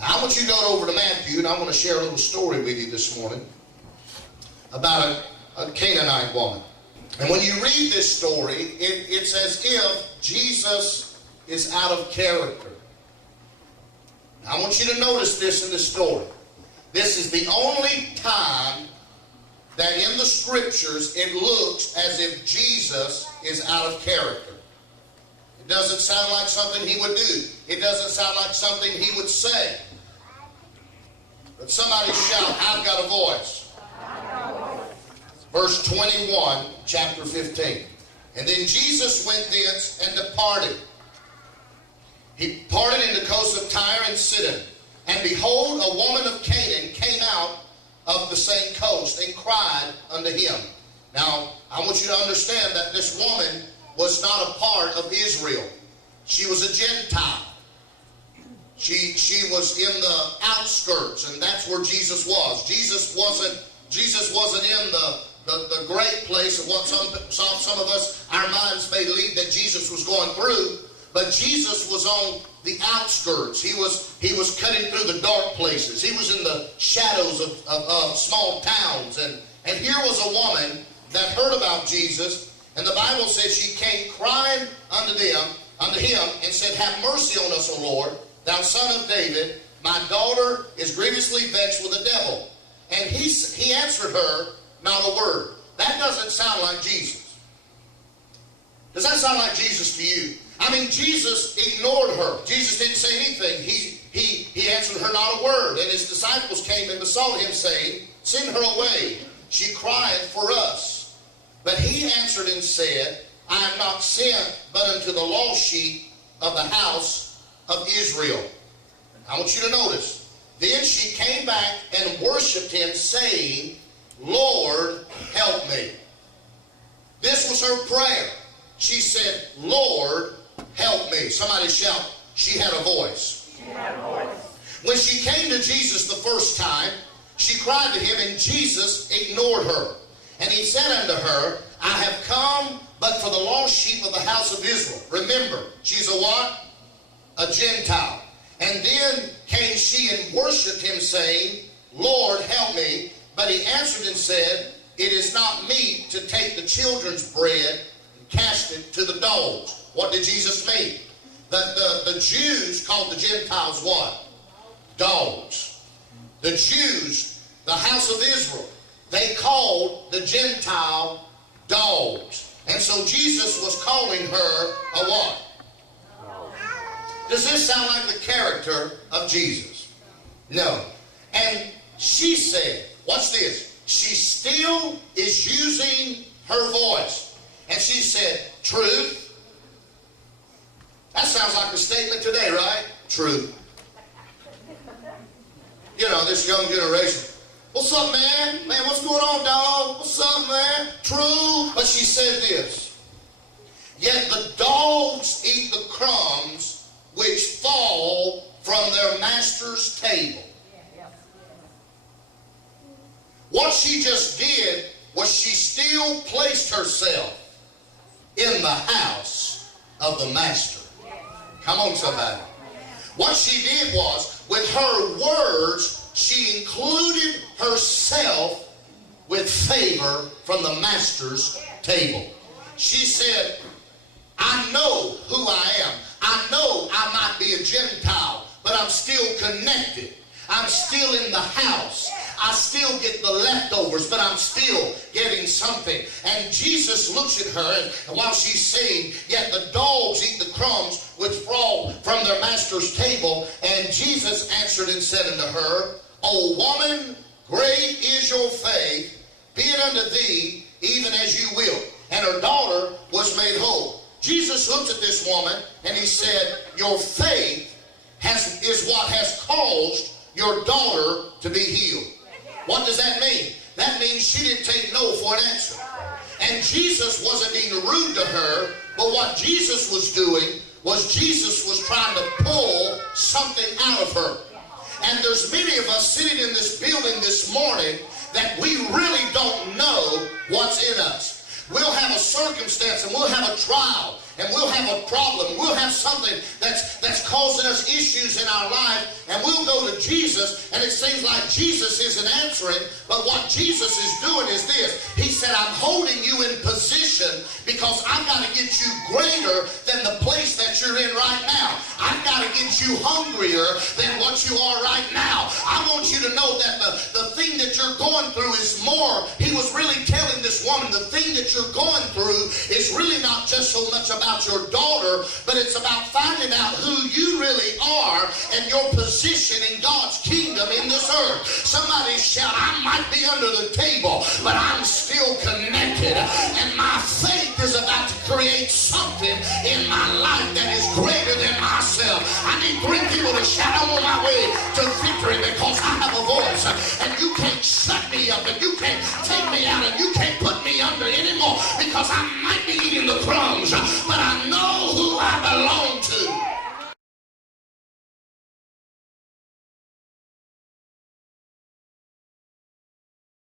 I want you to go over to Matthew, and I want to share a little story with you this morning about a Canaanite woman. And when you read this story, it's as if Jesus is out of character. I want you to notice this in the story. This is the only time that in the scriptures it looks as if Jesus is out of character. It doesn't sound like something he would do. It doesn't sound like something he would say. But somebody shout, I've got a voice. Verse 21, chapter 15. And then Jesus went thence and departed. He parted in the coast of Tyre and Sidon. And behold, a woman of Canaan came out of the same coast and cried unto him. Now, I want you to understand that this woman was not a part of Israel. She was a Gentile. She was in the outskirts, and that's where Jesus was. Jesus wasn't in the great place of what some of us, our minds may lead that Jesus was going through. But Jesus was on the outskirts. He was cutting through the dark places. He was in the shadows of small towns. And here was a woman that heard about Jesus. And the Bible says she came crying unto him, and said, Have mercy on us, O Lord, thou son of David. My daughter is grievously vexed with the devil. And he answered her not a word. That doesn't sound like Jesus. Does that sound like Jesus to you? I mean, Jesus ignored her. Jesus didn't say anything. He answered her not a word. And his disciples came and besought him, saying, Send her away. She crieth for us. But he answered and said, I am not sent but unto the lost sheep of the house of Israel. I want you to notice. Then she came back and worshipped him, saying, Lord, help me. This was her prayer. She said, Lord, help me. Somebody shout, she had a voice. She had a voice. When she came to Jesus the first time, she cried to him, and Jesus ignored her. And he said unto her, I have come but for the lost sheep of the house of Israel. Remember, she's a what? A Gentile. And then came she and worshipped him, saying, Lord, help me. But he answered and said, It is not meet to take the children's bread and cast it to the dogs. What did Jesus mean? The Jews called the Gentiles what? Dogs. The Jews, the house of Israel, they called the Gentile dogs. And so Jesus was calling her a what? Does this sound like the character of Jesus? No. And she said, watch this, she still is using her voice. And she said, truth. That sounds like a statement today, right? Truth. You know, this young generation. What's up, man? Man, what's going on, dog? What's up, man? True. But she said this. Yet the dogs eat the crumbs which fall from their master's table. What she just did was she still placed herself in the house of the master. Come on, somebody. What she did was, with her words, she included herself with favor from the master's table. She said, I know who I am. I know I might be a Gentile, but I'm still connected. I'm still in the house. I still get the leftovers, but I'm still getting something. And Jesus looks at her, and while she's saying, yet the dogs eat the crumbs which fall from their master's table. And Jesus answered and said unto her, O woman, great is your faith. Be it unto thee even as you will. And her daughter was made whole. Jesus looked at this woman, and he said, your faith is what has caused your daughter to be healed. What does that mean? That means she didn't take no for an answer. And Jesus wasn't being rude to her, but what Jesus was doing was Jesus was trying to pull something out of her. And there's many of us sitting in this building this morning that we really don't know what's in us. We'll have a circumstance and we'll have a trial and we'll have a problem. We'll have something that's causing us issues in our life, and we'll go to Jesus, and it seems like Jesus isn't answering, but what Jesus is doing is this. He said, I'm holding you in position because I've got to get you greater than the place that you're in right now. I've got to get you hungrier than what you are right now. I want you to know that the thing that you're going through is more. He was really telling this woman, the thing that you're going through is really not just so much about your daughter, but it's about finding out who you really are and your position in God's kingdom in this earth. Somebody shout, I might be under the table, but I'm still connected, and my faith is about to create something in my life that is greater than myself. I need 3 people to shout, I'm on my way to victory because I have a voice, and you can't shut me up, and you can't take me out, and you can't put me under anymore, because I might be eating the crumbs, but I know